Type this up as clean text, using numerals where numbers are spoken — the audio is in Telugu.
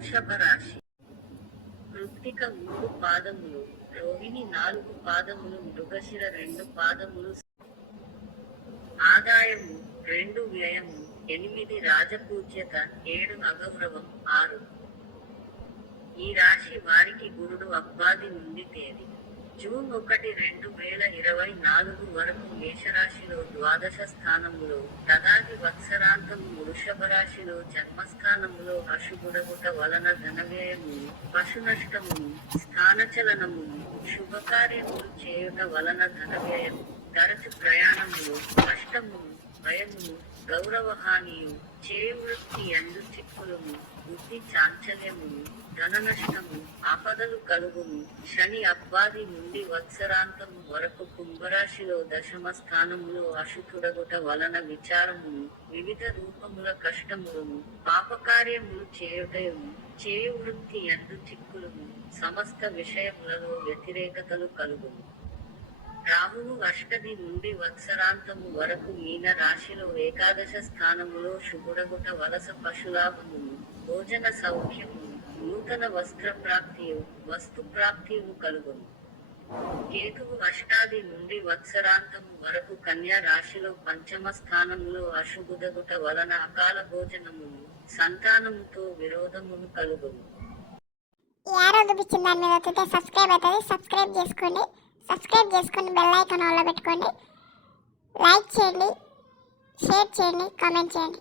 వృషభ రాశి. కృత్తిక 3 పాదములు, రోహిణి 4 పాదములు, మృగశిర 2 పాదములు. ఆదాయము 2, వ్యయము 8, రాజపూజ్యత 7, అగౌరవం 6. ఈ రాశి వారికి గురుడు అబ్బాది నుండి తేదీ జూన్ 1, 2024 వరకు మేషరాశిలో ద్వాదశ స్థానములో, తదాది వత్సరాంతము వృషభరాశిలో జన్మస్థానములో అశుభుడగుట వలన ధనవ్యయమును, పశునష్టమును, స్థానచలనమును, శుభకార్యములు చేయుట వలన ధనవ్యయము, తరచు ప్రయాణములు, కష్టమును, భయమును, గౌరవహానియు, చేవృత్తి యందు చిక్కులును, బుద్ధి చాంచల్యమును, ధననష్టము, ఆపదలు కలుగును. శని అబ్బాది నుండి వత్సరాంతము వరకు కుంభరాశిలో దశమ స్థానములో అశుతుడగుట వలన విచారమును, వివిధ రూపముల కష్టములను, పాపకార్యములు చేయుటయును, చేయువృత్తి యందు చిక్కులును, సమస్త విషయములలో వ్యతిరేకతలు కలుగును. రాహువు అష్టమి నుండి వత్సరాంతము వరకు మీన రాశిలో ఏకాదశ స్థానములో శుభుడగుట వలస పశులాభమును, భోజన సౌఖ్యమును, నూతన వస్త్రప్రాప్తియు, వస్తుప్రాప్తియు కలుగును. కేతువు అష్టాది నుండి వత్సరాంతము వరకు కన్యా రాశిలో పంచమ స్థానములో అశుభుడగుట వలన అకాల భోజనమును, సంతానముతో విరోధమును కలుగును. ఈ ఆరో చూపించిన దాని మీద వస్తే సబ్స్క్రైబ్ అవుతుంది. సబ్స్క్రైబ్ చేసుకొని బెల్ ఐకాన్ ఆన్లో పెట్టుకోండి. లైక్ చేయండి, షేర్ చేయండి, కామెంట్ చేయండి.